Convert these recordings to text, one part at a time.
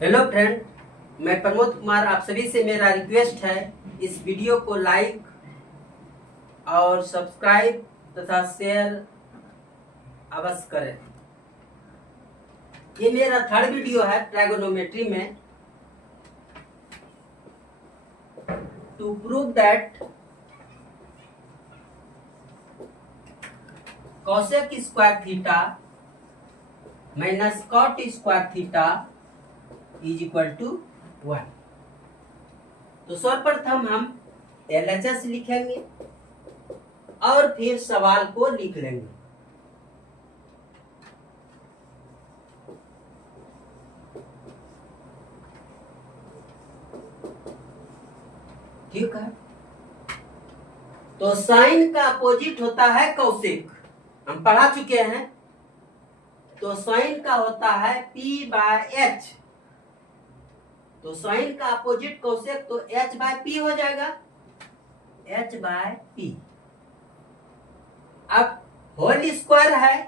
Hello friend, मैं प्रमोद कुमार। आप सभी से मेरा रिक्वेस्ट है, इस वीडियो को लाइक और सब्सक्राइब तथा शेयर अवश्य करें। ये मेरा थर्ड वीडियो है ट्राइगोनोमेट्री में। To prove that cosec square theta minus cot square theta is equal to 1। तो सर्वप्रथम हम LHS लिखेंगे और फिर सवाल को लिख लेंगे। ठीक है, तो साइन का अपोजिट होता है कौशिक, हम पढ़ा चुके हैं। तो साइन का होता है P/H, तो साइन का अपोजिट कौशिक, तो H/P हो जाएगा, H/P। अब होल स्क्वायर है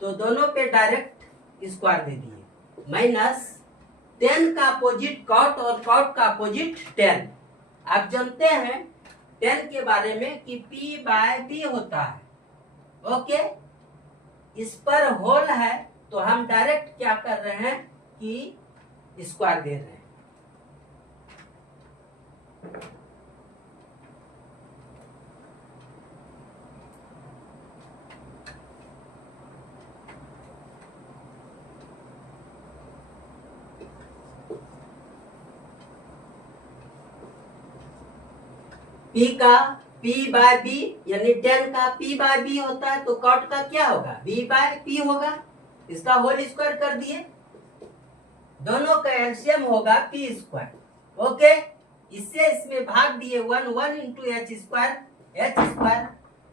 तो दोनों पे डायरेक्ट स्क्वायर दे दिए, माइनस 10 का अपोजिट कॉट और कॉट का अपोजिट 10। आप जानते हैं 10 के बारे में कि P/B होता है। ओके, इस पर होल है तो हम डायरेक्ट क्या कर रहे हैं कि स्क्वायर दे रहे हैं। P का P/B यानी 10 का P/B होता है, तो कॉट का क्या होगा, B/P होगा। इसका होल स्क्वायर कर दिए, दोनों का एलसीएम होगा P²। ओके, इससे इसमें भाग दिए 1 इंटू H²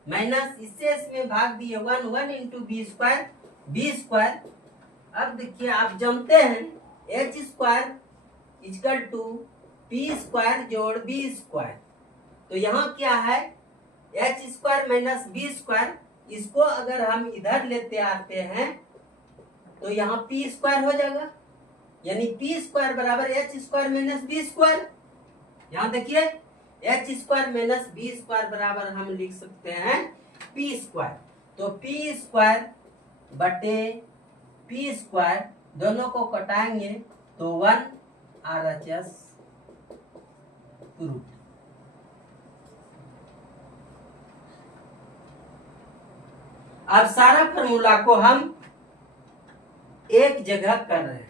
माइनस इससे इसमें भाग दिए 1 इंटू B²। अब देखिए, आप जानते हैं H² इक्वल टू P² जोड़ B²। तो यहाँ क्या है, H² माइनस B²। इसको अगर हम इधर लेते आते हैं तो यहाँ P² हो जाएगा, यानी P² बराबर H² माइनस B²। यहाँ देखिए H² माइनस B² बराबर हम लिख सकते हैं P²। तो P² बटे P², दोनों को कटाएंगे तो 1 RHS रूट। अब सारा फॉर्मूला को हम एक जगह कर रहे हैं।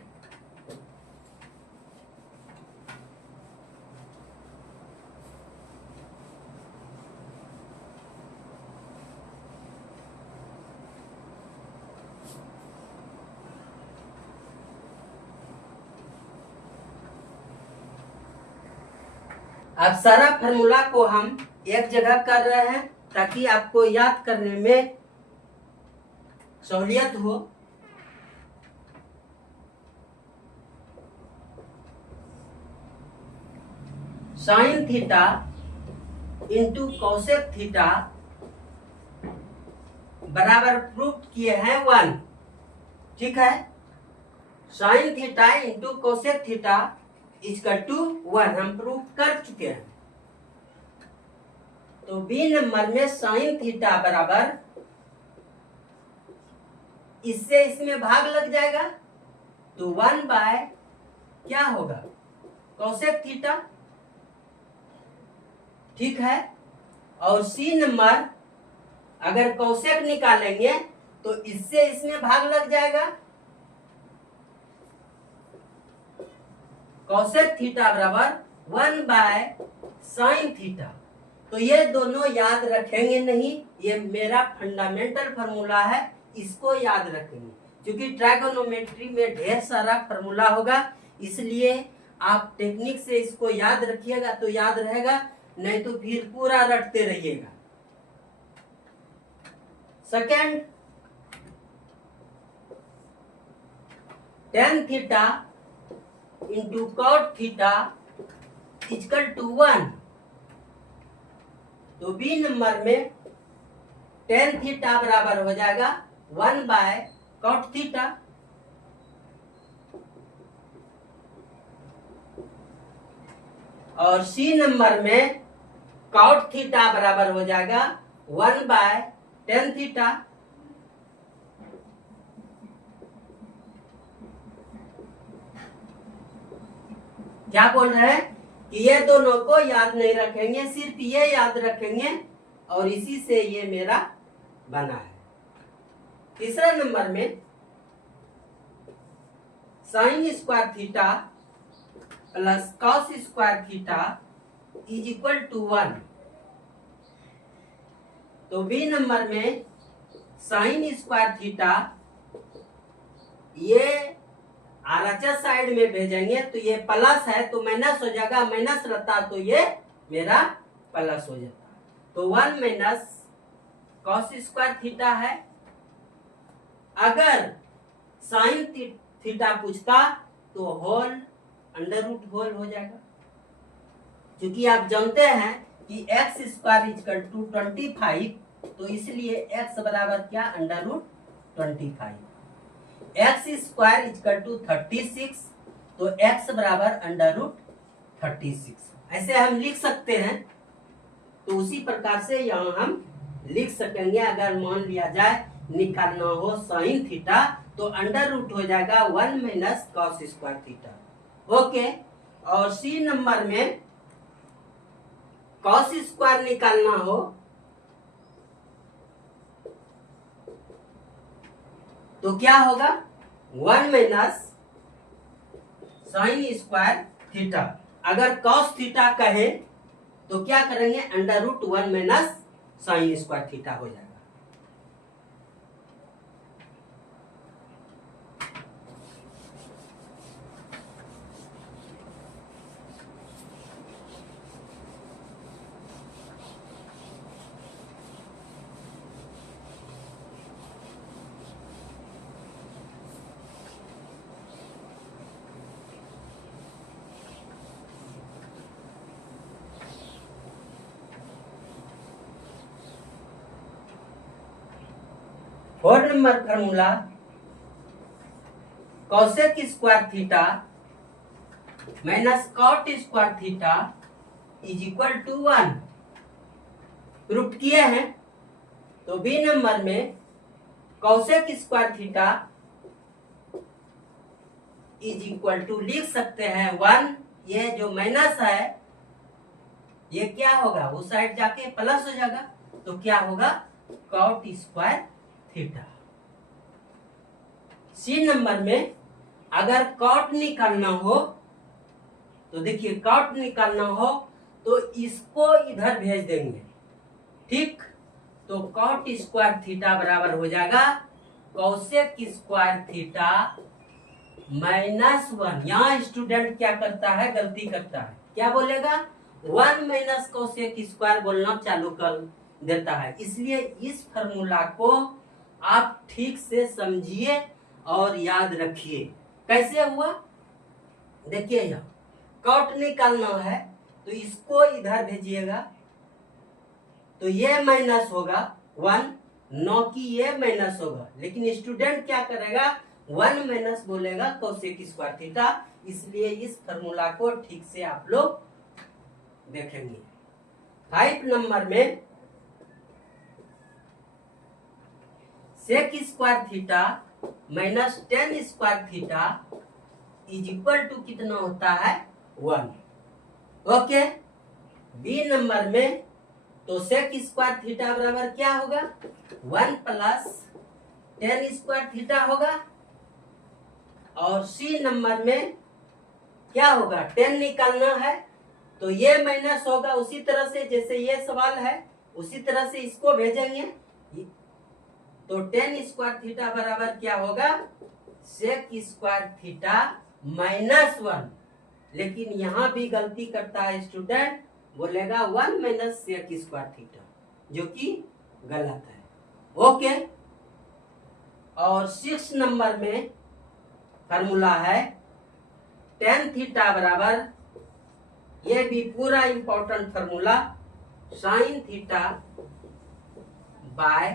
अब सारा फॉर्मूला को हम एक जगह कर रहे हैं ताकि आपको याद करने में सहूलियत हो। Sine theta into cosec theta बराबर प्रूफ किए हैं 1। ठीक है, sine theta into cosec theta equal to 1 हम प्रूफ कर चुके हैं। तो बी नंबर में साइन थीटा बराबर, इससे इसमें भाग लग जाएगा तो 1 बाय क्या होगा, कोसेक थीटा। ठीक है, और सी नंबर अगर कोसेक निकालेंगे तो इससे इसमें भाग लग जाएगा, कोसेक थीटा बराबर 1 बाय साइन थीटा। तो ये दोनों याद रखेंगे नहीं, ये मेरा फंडामेंटल फार्मूला है, इसको याद रखेंगे। क्योंकि ट्राइगोनोमेट्री में ढेर सारा फार्मूला होगा, इसलिए आप टेक्निक से इसको याद रखिएगा तो याद रहेगा, नहीं तो फिर पूरा रटते रहिएगा। Second, tan theta into cot theta equal to 1। तो बी नंबर में tan थीटा बराबर हो जाएगा 1 बाय कॉट थीटा। और सी नंबर में कॉट थीटा बराबर हो जाएगा 1/tan थीटा। क्या बोल रहे हैं कि ये दोनों को याद नहीं रखेंगे, सिर्फ ये याद रखेंगे और इसी से ये मेरा बना है। तीसरा नंबर में sine square theta plus cos square theta is equal to 1। तो बी नंबर में साइन स्क्वायर थीटा ये RHS साइड में भेजेंगे तो ये प्लस है तो माइनस हो जाएगा, माइनस रहता तो ये मेरा प्लस हो जाता। तो 1 माइनस कॉस स्क्वायर थीटा है। अगर साइन थीटा पूछता तो होल अंडर रूट होल हो जाएगा, क्योंकि आप जानते हैं कि एक्स स्क्वायर इजकल टू 25, तो इसलिए एक्स बराबर क्या under root 25। X square is equal to 36, तो एक्स बराबर अंडर रूट 36 ऐसे हम लिख सकते हैं। तो उसी प्रकार से यहाँ हम लिख सकेंगे। अगर मान लिया जाए निकालना हो साइन थीटा तो अंडर रूट हो जाएगा 1 minus cos square theta. Okay, और सी नंबर में कॉस स्क्वायर निकालना हो तो क्या होगा 1 माइनस साइन स्क्वायर थीटा। अगर कॉस थीटा कहे तो क्या करेंगे under root 1 minus sine square theta हो जाएगा। Four number formula cosec square theta minus cot square theta is equal to 1 proof किए हैं। तो बी नंबर में cosec square theta is equal to लिख सकते हैं 1। ये जो माइनस है ये क्या होगा उस साइड जाके प्लस हो जाएगा, तो क्या होगा cot square theta. C number में अगर कॉट निकालना हो तो देखिए कॉट निकालना हो तो इसको इधर भेज देंगे, ठीक। तो कॉट स्क्वायर थीटा बराबर हो जाएगा कॉसेक स्क्वायर थीटा -1। यहाँ स्टूडेंट क्या करता है गलती करता है, क्या बोलेगा 1 माइनस कॉसेक स्क्वायर बोलना चालू कर देता है। इसलिए इस फॉर्मूला को आप ठीक से समझिए और याद रखिए। कैसे हुआ देखिए, यहाँ कॉट निकालना है तो इसको इधर भेजिएगा तो ये माइनस होगा 1, न कि ये माइनस होगा। लेकिन स्टूडेंट क्या करेगा 1 माइनस बोलेगा कॉसेक स्क्वायर थीटा। इसलिए इस फॉर्मूला को ठीक से आप लोग देखेंगे। 5 नंबर में sec square theta minus tan square theta is equal to कितना होता है 1। ओके, बी नंबर में तो सेक स्क्वायर थीटा बराबर क्या होगा 1 प्लस tan स्क्वायर थीटा होगा। और सी नंबर में क्या होगा tan निकालना है तो ये माइनस होगा, उसी तरह से जैसे ये सवाल है उसी तरह से इसको भेजेंगे। तो tan स्क्वायर थीटा बराबर क्या होगा सेक स्क्वायर थीटा -1। लेकिन यहाँ भी गलती करता है स्टूडेंट, बोलेगा 1 माइनस सेक स्क्वायर थीटा, जो कि गलत है। ओके, और 6 नंबर में फॉर्मूला है tan थीटा बराबर, ये भी पूरा important formula, sine theta by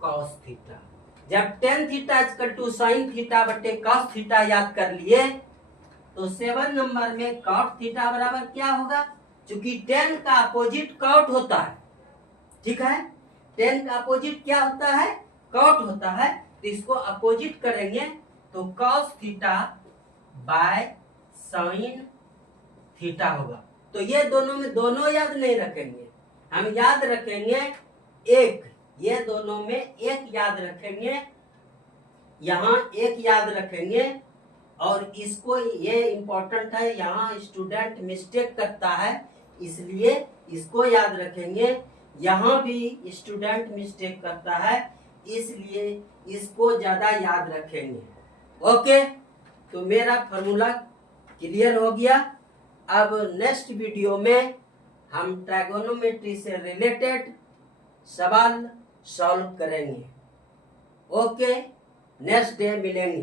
cos theta. जब tan theta equal to sine theta बटे कॉस थीटा याद कर लिए तो 7 नंबर में कॉट थीटा बराबर क्या होगा? चूंकि 10 का अपोजिट कॉट होता है, ठीक है, 10 का अपोजिट क्या होता है? कॉट होता है। तो इसको अपोजिट करेंगे तो cos theta by sine theta होगा। तो ये दोनों में दोनों याद नहीं रखेंगे, हम याद रखेंगे एक, ये दोनों में एक याद रखेंगे, यहाँ एक याद रखेंगे। और इसको, ये इंपॉर्टेंट है, यहाँ स्टूडेंट मिस्टेक करता है, इसलिए इसको याद रखेंगे। यहाँ भी स्टूडेंट मिस्टेक करता है, इसलिए इसको ज्यादा याद रखेंगे। ओके, तो मेरा फॉर्मूला क्लियर हो गया। अब नेक्स्ट वीडियो में हम ट्राइगोनोमेट्री से रिलेटेड सवाल सॉल्व करेंगे। ओके, नेक्स्ट डे मिलेंगे।